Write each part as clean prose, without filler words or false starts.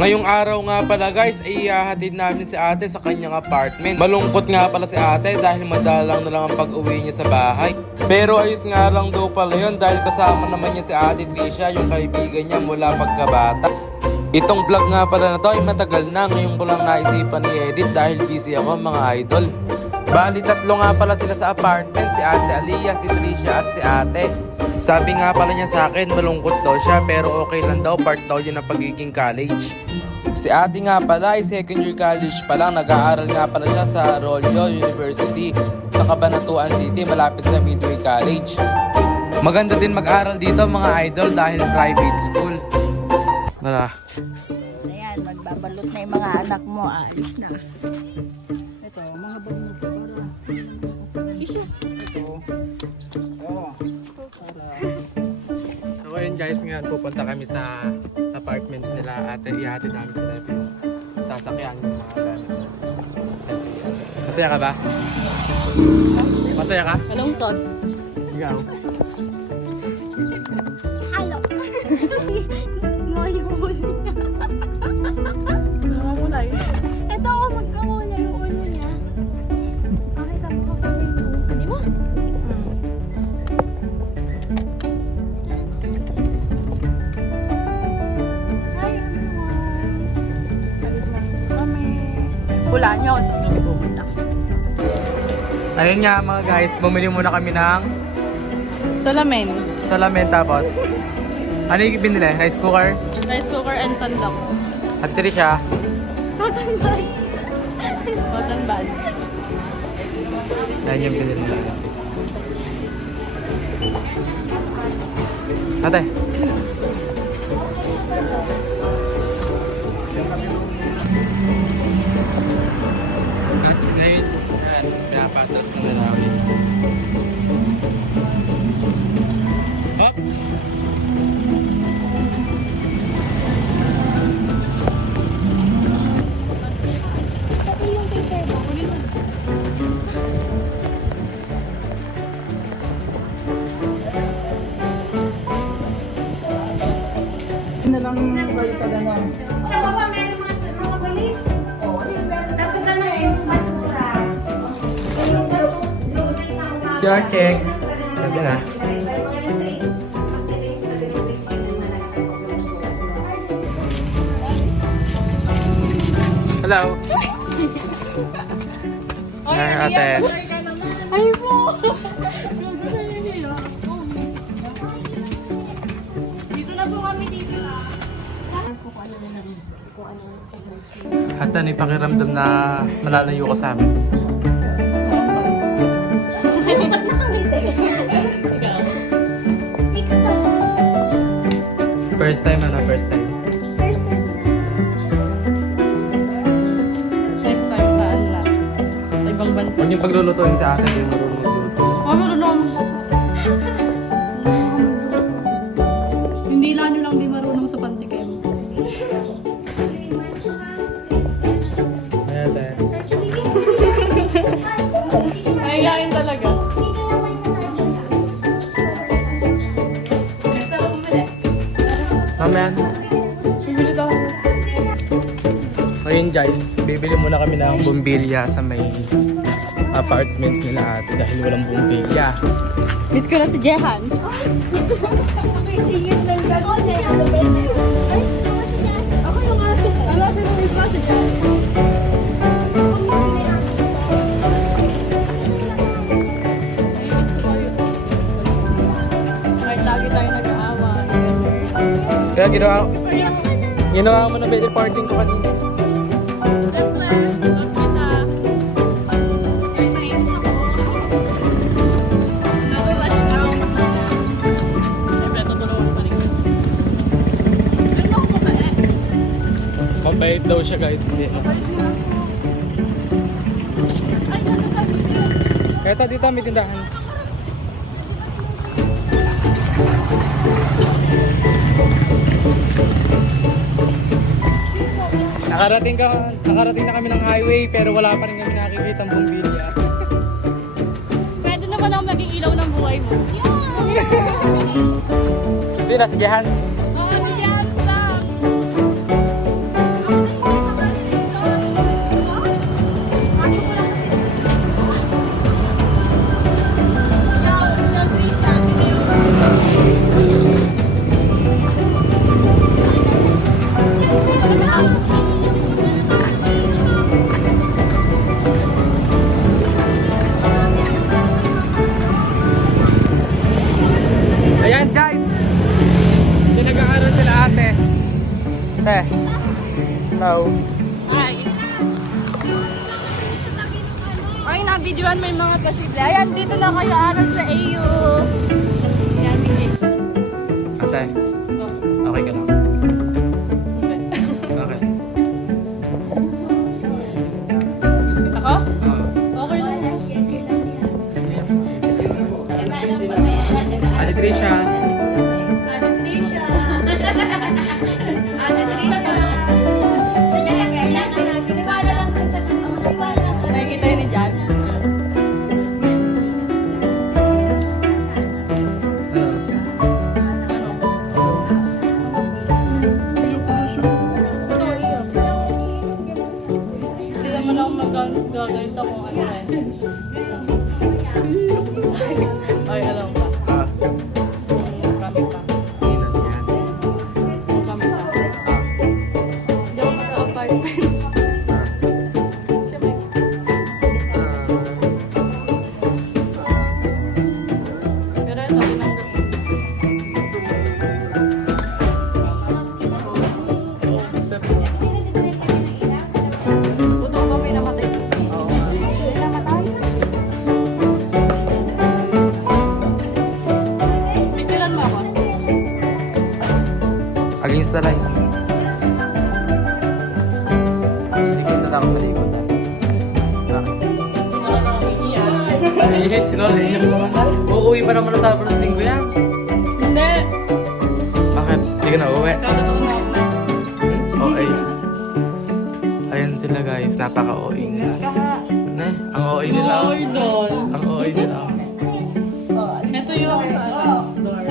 Ngayong araw nga pala guys ay ihahatid namin si ate sa kanyang apartment. Malungkot nga pala si ate dahil madalang na lang ang pag-uwi niya sa bahay. Pero ayos nga lang daw pala yun dahil kasama naman niya si ate Trisha, yung kaibigan niya mula pagkabata. Itong vlog nga pala na to ay matagal na, ngayon ko lang naisipan i-edit dahil busy ako mga idol. Bali tatlo nga pala sila sa apartment, si ate Aliyah, si Trisha at si ate. Sabi nga pala niya sa akin malungkot daw siya pero okay lang daw, part daw yun ng pagiging college. Si ate nga pala ay second year college pa lang, nag-aaral nga pala siya sa Arroyo University sa Cabanatuan City malapit sa Midway College. Maganda din mag-aral dito mga idol dahil private school. Nala. Ayan, magbabalot na yung mga anak mo. Alis na. Ito, mga balot para issue. Ito. Oh. So ayun guys, ngayon pupunta kami sa apartment nila ate. Ihatid namin sila ito yung sasakyan yung mga gamit. Kasi, masaya ka ba? Masaya ka? Malungkot. Ikaw? Halo. Nakakulay. Ito ako magkakulay yung ulo niya. Bakit ako kakulay ito? Hindi mo? Hi everyone. Alis na kami. Wala niyo kung saan kami pupunta. Ayun nga mga guys, bumili muna kami ng Salamin. salamin tapos ano yung binili? Rice cooker? Rice cooker and sandok. At Trisha? Cotton buds. Cotton buds. Ayun yung binili nila. Ate? At ngayon, yan, pinapatas na namin. Hop! Na lang kayo pa gano'n. Sa baba, meron mga balis. Tapos ano yung basura. Yung lunes na umaga. Si Artek. Ganda na. Hello! Hi, ate. Ay po! Dito na po kami dito. At ano yung pakiramdam na malalayo ka sa amin? Ba't nakangiti? Mix pa. First time ano? First time? First time. Next time saan lang? Sa ibang bansa. Huwag yung paglulutuin sa akin, hindi marunong magluto. Oh, marunong. Hindi lang nyo lang di marunong sa pantikim. Ay, ate. Nahihain talaga. Next time bumili. Mamaya. Bumili daw. Ngayon guys, bibili muna kami ng bumbilya sa may apartment nila ate dahil walang bumbilya. Miss ko na si Jehans. Okay, singit lang ba? Ako, Ako yung aso. Ano sino miss ba si Jehans? Kahit lagi tayo nag-aaway. Kaya ginawa mo na may reporting ko kanina. Mabait daw siya guys. Hindi. Kaya dito may tindahan. Nakarating na kami ng highway pero wala pa rin kami nakikita ng bumbilya. Pwede naman ako maging ilaw ng buhay mo. Sino si Jehans? Oo, si Jehans lang. Te. Hello. Ay. Ay, na-videoan may mga posible. Ayan, dito na kayo aral sa AU. Yan, Miki. Ate. Okay ka lang. Okay. Ako? Oo. Okay lang. Ate Trisha. Nakikita yun ni Jazz. Hindi naman ako magalit ako ano eh. Ay, alam ba? Ah. Kami pa. Inat yan. Kami pa. Hindi ako sa-apartment. Siyempre. Pero ito, tinanggap ko. Buto ko may namatay. May namatay? Picturean mo ako. Against the light. Hindi kita na ako malikot. Ay, sinuli niya pa naman. Uuwi pa naman sa Sabado Linggo yan. Hindi. Bakit? Hindi ka na uuwi. Kakatawa na ako. Okay. Ayan sila guys, napaka-OA nila. Ne, ang OA nila. Oy, doon. Ang OA nila. Ito yung sa door.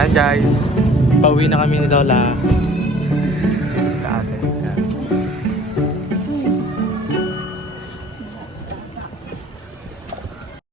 Ayan guys, pauwi na kami ni Lola.